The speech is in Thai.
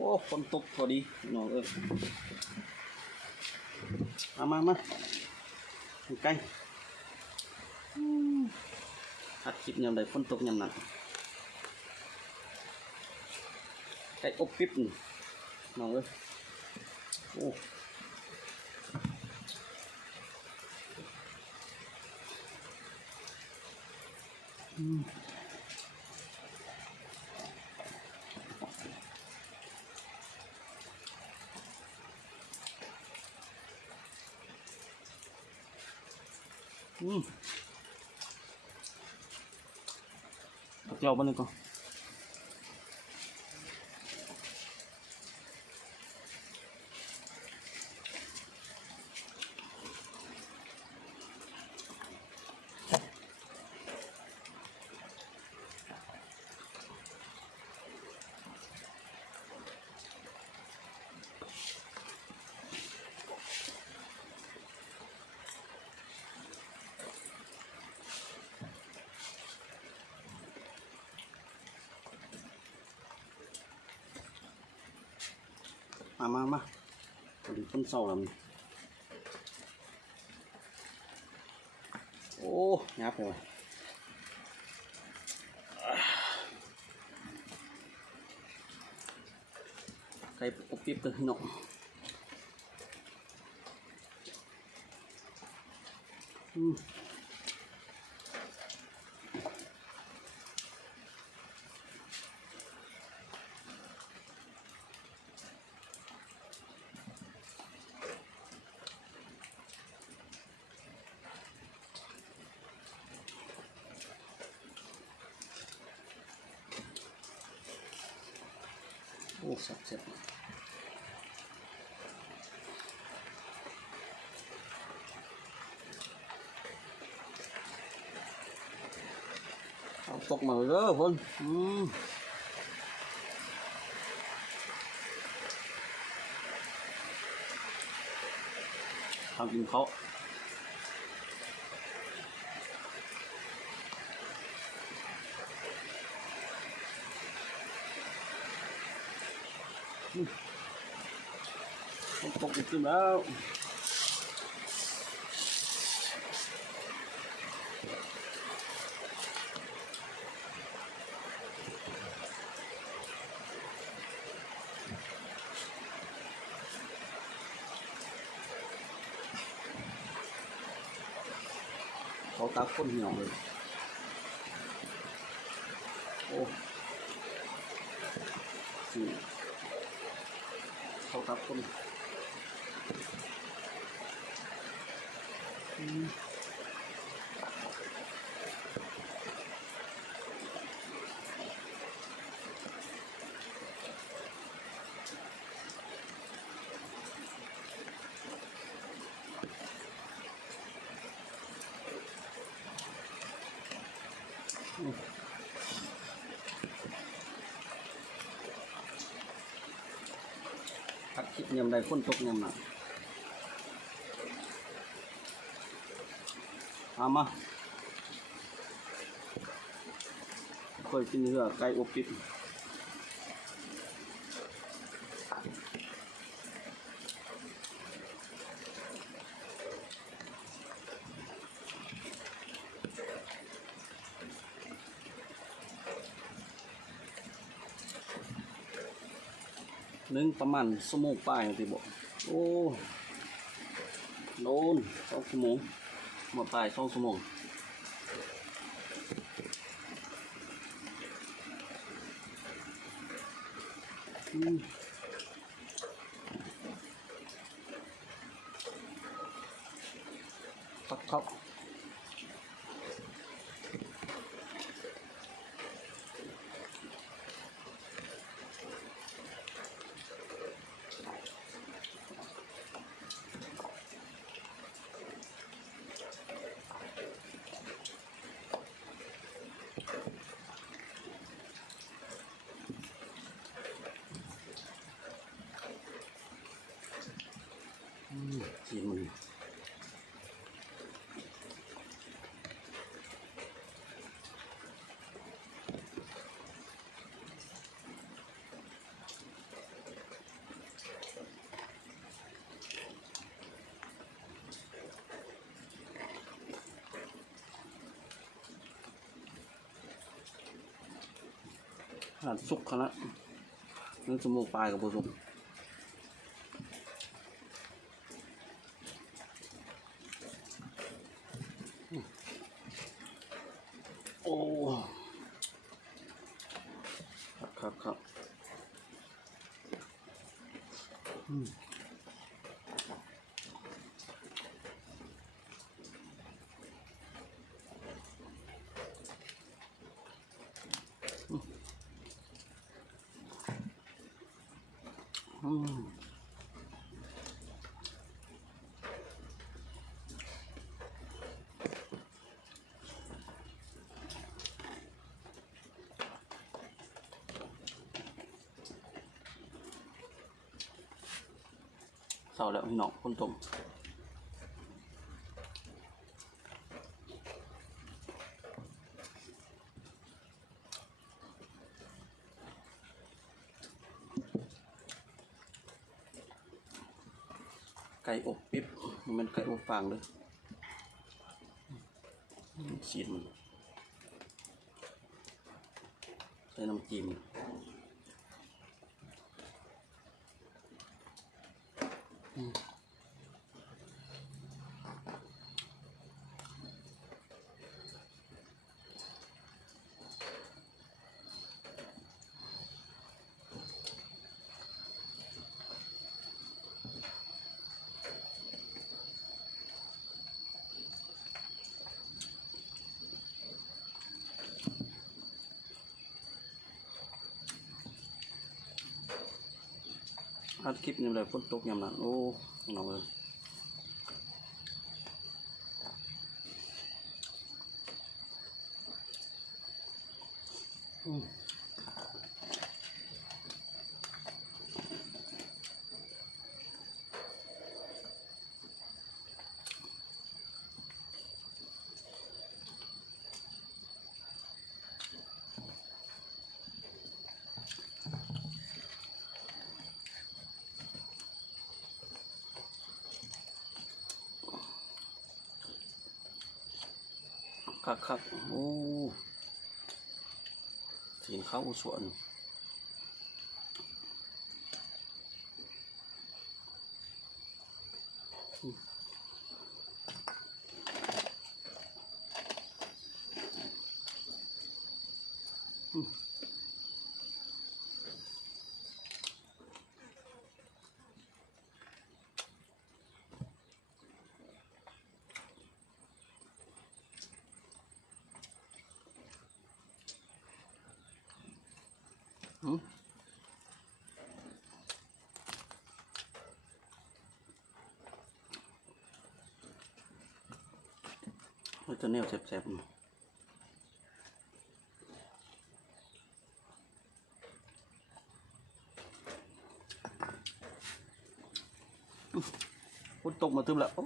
โอ้ฝนตกพอดีน้องมาใกล้อัดคลิปยามใดฝนตกยามนั้นไก่อบปิ๊บนี่น้องโอ้เจ้าบ้านนี่ก่อนมาถึงต้นเสาแล้วนี่โอ้ยับเลยไก่อบปิ๊บกันเนาะโอ้สับเสร็จเอาตกมาเด้อคนทำกินเขาตกขึ้นแล้วเขาตาคนเหี่ยวเลยโอ้เขาตาคนตัดคลิปยามใดฝนตกยามนั้นมาค่อยกินเนื้อไก่อบปิ๊บนึ่งประมาณชั่วโมงปลายที่บอกโอ้โดน2 ชั่วโมงหมดปลาย2 ชั่วโมงปักเข้ากินมัน ขาดสุกขนาดนั่นสมองปลายกับผสมโอ้ครับเสาแล้วพี่น้องคนต้มไก่อบปิ๊บมันไก่อบฟางเลยสีมันใส่น้ำจิ้มอัดคลิปนี่เลยฝนตกยามนั้นโอ้น้องเอ้ยคักโอ้สีข้าวสวนมันจะแนวแสบๆฝนตกมาตึมแล้วโอ้